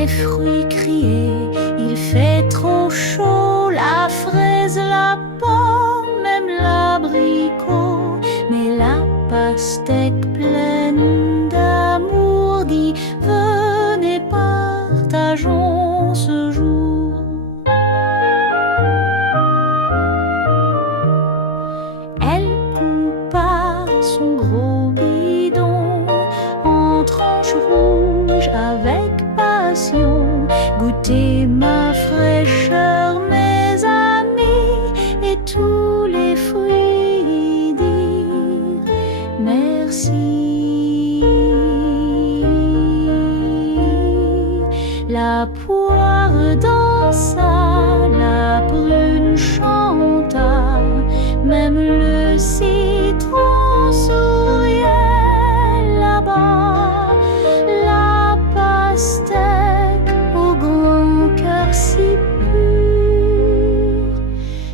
les fruits criaient, il fait trop chaud, la fraise, la pomme, même l'abricot. Mais la pastèque pleine d'amour dit, venez, partageons ce jour. Elle coupa son gros bidon en tranches rouges avec passion. Goûtez ma fraîcheur, mes amis, et tous les fruits dirent merci. La poire dansa, la prune chanta, même le citron souriait là-bas. La pastèque au grand cœur si pur,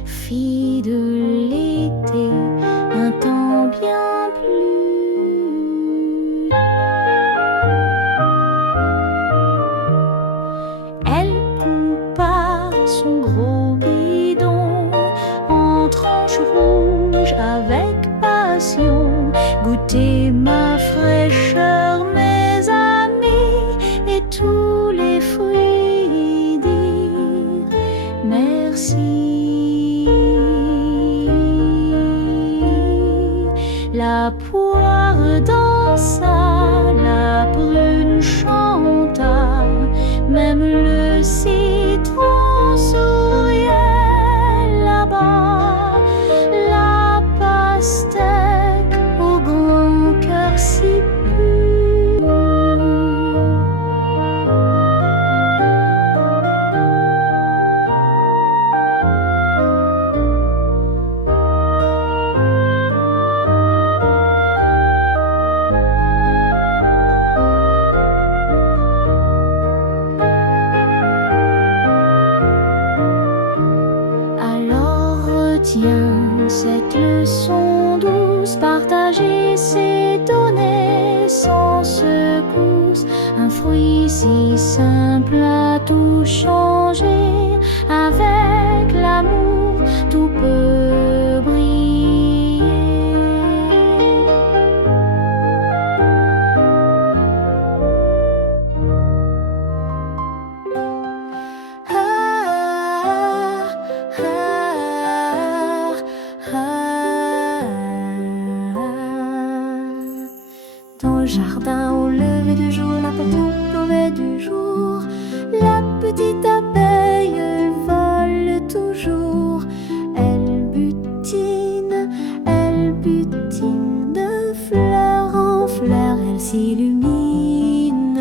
fille de l'été, un temps bien plus. Elle coupa son gros bidon en tranches rouges avec passion. Goûtez ma fraîcheur, mes amis, et tous les fruits dirent merci. La poire dansa, la prune chanta, même le citron souriait là-bas. La pastèque au grand cœur si pur. Alors retiens cette leçon douce, partager c'est donner sans secousse. Un fruit si simple a tout changé, avec l'amour tout peut briller. Dans le jardin au lever du jour, n'importe où, au lever du jour, la petite abeille vole toujours. Elle butine de fleur en fleur, elle s'illumine.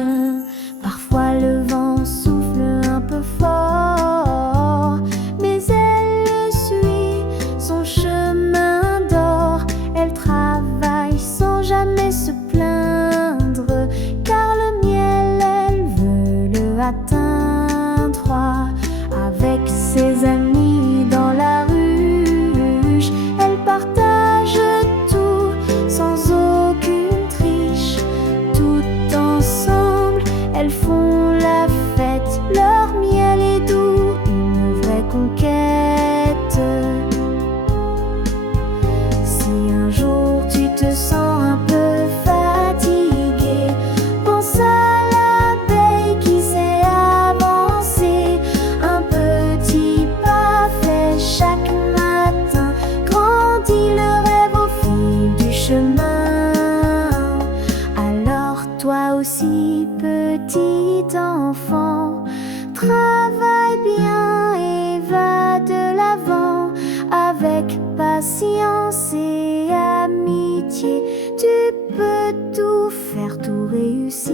Parfois le vent souffle un peu fort, mais elle suit son chemin d'or. Elle travaille sans jamais se plaindre, car le miel, elle veut le atteindre. Avec ses amis dans la ruche, elle partage tout sans aucune triche. Tout ensemble, elles font la fête, leur miel est doux, une vraie conquête. Si un jour tu te sens un peu fatigué, pense à l'abeille qui sait avancer. Un petit pas fait chaque matin grandit le rêve au fil du chemin. Alors toi aussi, petit enfant, travaille bien et va de l'avant. Avec patience et amitié, tu peux tout faire, tout réussir.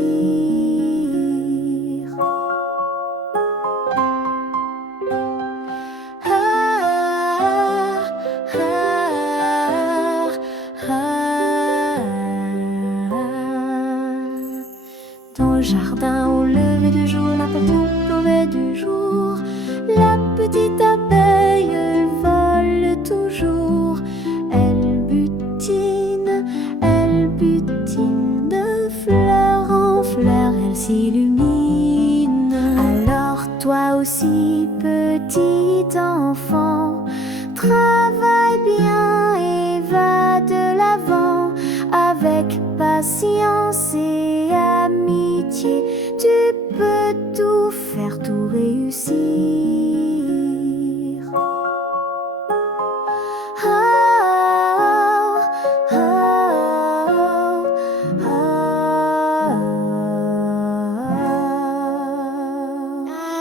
Dans le jardin au lever du jour, n'importe où, au lever du jour, la petite abeille vole toujours. Elle butine de fleur en fleur, elle s'illumine. Toi aussi, petit enfant, travaille bien et va de l'avant. Avec patience et amitié, tu peux tout faire, tout réussir.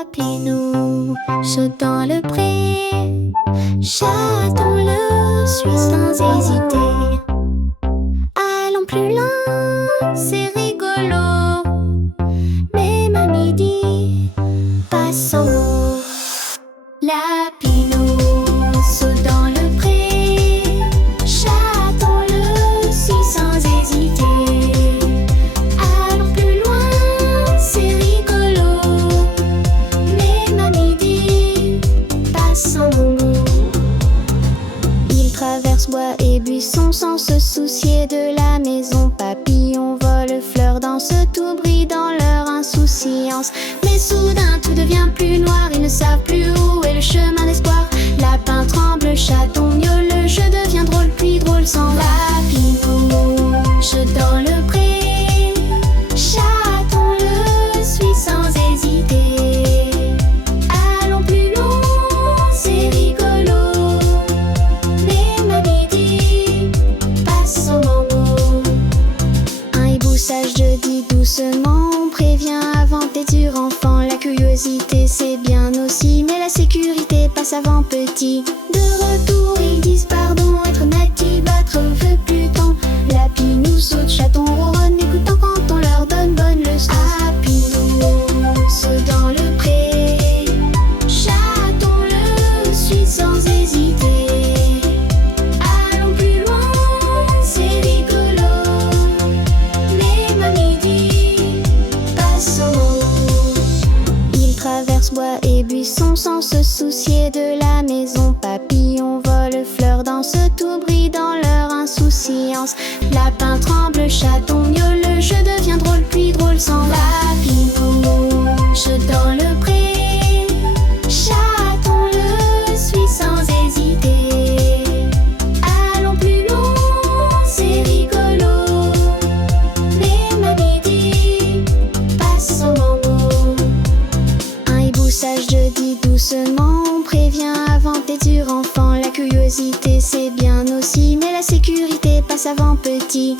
Appelez-nous, chaud dans le pré, chantons-le, suis sans hésiter. Allons plus loin, c'est rigolo. Même à midi, passons. Lapino, saute dans le pré, chantons-le, suis sans hésiter. Allons plus loin, c'est rigolo. Même à midi, passons. Il traverse bois et buissons sans se soucier de la maison. Papillons, volent, fleurs dansent, tout brille dans leur insouciance. Mais soudain tout devient plus noir, ils ne savent plus où est le chemin d'espoir. Lapin tremble, chaton miaule, le jeu devient drôle, puis drôle sans Lapino, jeu dans le pré, chaton-le, suis sans hésiter. Allons plus loin, c'est rigolo. Même à midi, passons. Un hibou sage dit doucement, on prévient avant tes durs enfants. La curiosité c'est bien aussi, mais la sécurité passe avant petit. De retour ils disent pardon, être natif, battre veut plus tant. Lapino saute, chaton ronronne, écoutant quand on leur donne bonne leçon. Lapino saute dans le pré, chaton-le, suis sans hésiter. Allons plus loin, c'est rigolo. Même à midi, passons. Ils traversent bois et buissons sans se soucier de la maison. Papillons, volent, fleurs dansent, tout brille dans leur insouciance. Lapin tremble, chaton miaule, le jeu devient drôle, puis drôle sans Lapino, jeu dans le pré, chaton-le, suis sans hésiter. Allons plus loin, c'est rigolo. Même à midi, passons. Un hibou sage dit doucement, on prévient avant tes durs enfants. La curiosité c'est bien aussi, mais la sécurité passe avant petit.